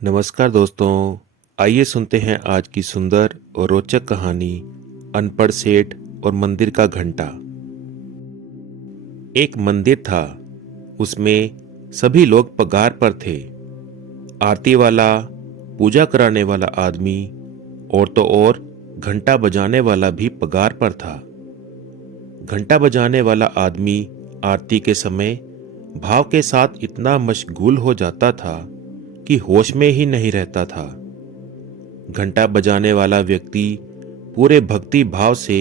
नमस्कार दोस्तों, आइए सुनते हैं आज की सुंदर और रोचक कहानी अनपढ़ सेठ और मंदिर का घंटा। एक मंदिर था, उसमें सभी लोग पगार पर थे। आरती वाला, पूजा कराने वाला आदमी और तो और घंटा बजाने वाला भी पगार पर था। घंटा बजाने वाला आदमी आरती के समय भाव के साथ इतना मशगूल हो जाता था कि होश में ही नहीं रहता था। घंटा बजाने वाला व्यक्ति पूरे भक्ति भाव से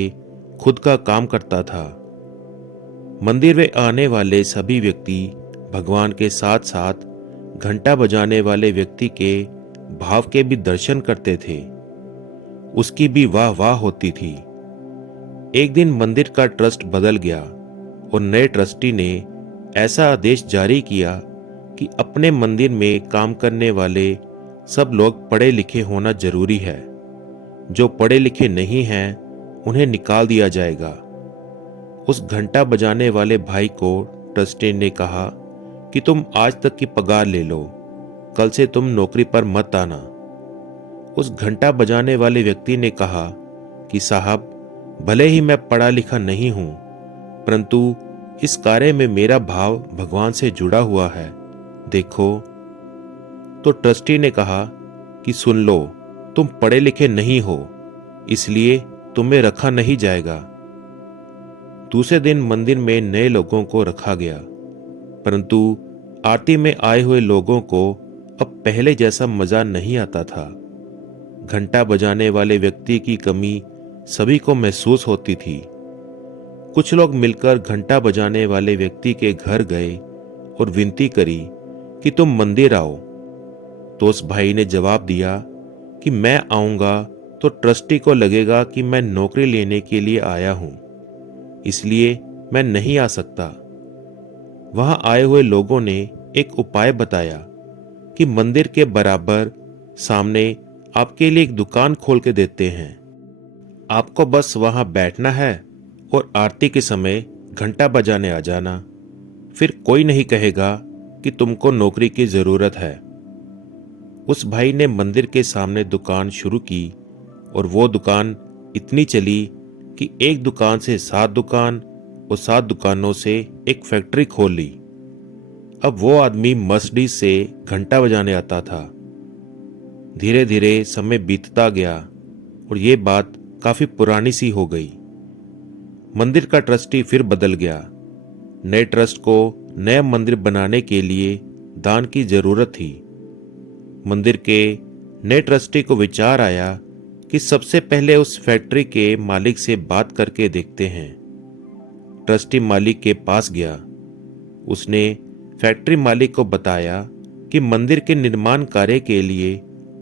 खुद का काम करता था। मंदिर में आने वाले सभी व्यक्ति भगवान के साथ साथ घंटा बजाने वाले व्यक्ति के भाव के भी दर्शन करते थे। उसकी भी वाह वाह होती थी। एक दिन मंदिर का ट्रस्ट बदल गया और नए ट्रस्टी ने ऐसा आदेश जारी किया कि अपने मंदिर में काम करने वाले सब लोग पढ़े लिखे होना जरूरी है। जो पढ़े लिखे नहीं हैं उन्हें निकाल दिया जाएगा। उस घंटा बजाने वाले भाई को ट्रस्टी ने कहा कि तुम आज तक की पगार ले लो, कल से तुम नौकरी पर मत आना। उस घंटा बजाने वाले व्यक्ति ने कहा कि साहब, भले ही मैं पढ़ा लिखा नहीं हूं, परंतु इस कार्य में मेरा भाव भगवान से जुड़ा हुआ है, देखो। तो ट्रस्टी ने कहा कि सुन लो, तुम पढ़े लिखे नहीं हो, इसलिए तुम्हें रखा नहीं जाएगा। दूसरे दिन मंदिर में नए लोगों को रखा गया, परंतु आरती में आए हुए लोगों को अब पहले जैसा मजा नहीं आता था। घंटा बजाने वाले व्यक्ति की कमी सभी को महसूस होती थी। कुछ लोग मिलकर घंटा बजाने वाले व्यक्ति के घर गए और विनती करी कि तुम मंदिर आओ। तो उस भाई ने जवाब दिया कि मैं आऊंगा तो ट्रस्टी को लगेगा कि मैं नौकरी लेने के लिए आया हूं, इसलिए मैं नहीं आ सकता। वहां आए हुए लोगों ने एक उपाय बताया कि मंदिर के बराबर सामने आपके लिए एक दुकान खोल के देते हैं। आपको बस वहां बैठना है और आरती के समय घंटा बजाने आ जाना, फिर कोई नहीं कहेगा कि तुमको नौकरी की जरूरत है। उस भाई ने मंदिर के सामने दुकान शुरू की और वो दुकान इतनी चली कि एक दुकान से 7 दुकान और 7 दुकानों से एक फैक्ट्री खोल ली। अब वो आदमी मर्सिडीज से घंटा बजाने आता था। धीरे धीरे समय बीतता गया और ये बात काफी पुरानी सी हो गई। मंदिर का ट्रस्टी फिर बदल गया। नए ट्रस्ट को नया मंदिर बनाने के लिए दान की जरूरत थी। मंदिर के नए ट्रस्टी को विचार आया कि सबसे पहले उस फैक्ट्री के मालिक से बात करके देखते हैं। ट्रस्टी मालिक के पास गया। उसने फैक्ट्री मालिक को बताया कि मंदिर के निर्माण कार्य के लिए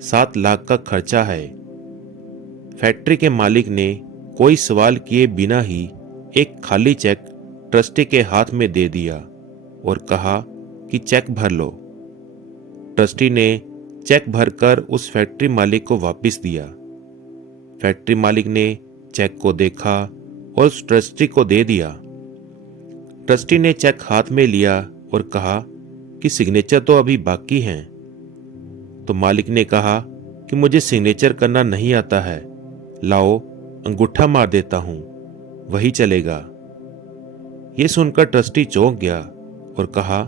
7 लाख का खर्चा है। फैक्ट्री के मालिक ने कोई सवाल किए बिना ही एक खाली चेक ट्रस्टी के हाथ में दे दिया और कहा कि चेक भर लो। ट्रस्टी ने चेक भरकर उस फैक्ट्री मालिक को वापस दिया। फैक्ट्री मालिक ने चेक को देखा और उस ट्रस्टी को दे दिया। ट्रस्टी ने चेक हाथ में लिया और कहा कि सिग्नेचर तो अभी बाकी हैं। तो मालिक ने कहा कि मुझे सिग्नेचर करना नहीं आता है, लाओ अंगूठा मार देता हूं, वही चलेगा। ये सुनकर ट्रस्टी चौंक गया और कहा,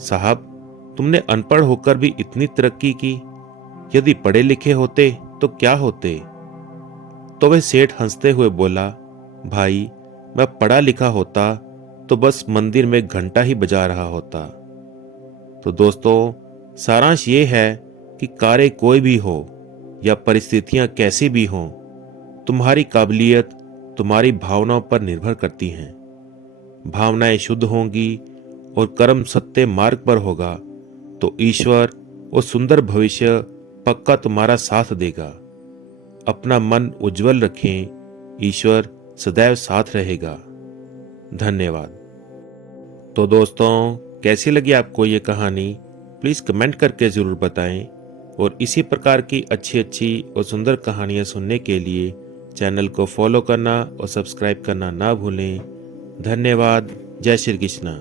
साहब, तुमने अनपढ़ होकर भी इतनी तरक्की की, यदि पढ़े लिखे होते तो क्या होते। तो वह सेठ हंसते हुए बोला, भाई, मैं पढ़ा लिखा होता तो बस मंदिर में घंटा ही बजा रहा होता। तो दोस्तों, सारांश ये है कि कार्य कोई भी हो या परिस्थितियां कैसी भी हों, तुम्हारी काबिलियत तुम्हारी भावनाओं पर निर्भर करती हैं। भावनाएं शुद्ध होंगी और कर्म सत्य मार्ग पर होगा तो ईश्वर और सुंदर भविष्य पक्का तुम्हारा साथ देगा। अपना मन उज्जवल रखें, ईश्वर सदैव साथ रहेगा। धन्यवाद। तो दोस्तों, कैसी लगी आपको ये कहानी, प्लीज़ कमेंट करके ज़रूर बताएं और इसी प्रकार की अच्छी अच्छी और सुंदर कहानियाँ सुनने के लिए चैनल को फॉलो करना और सब्सक्राइब करना ना भूलें। धन्यवाद। जय श्री कृष्ण।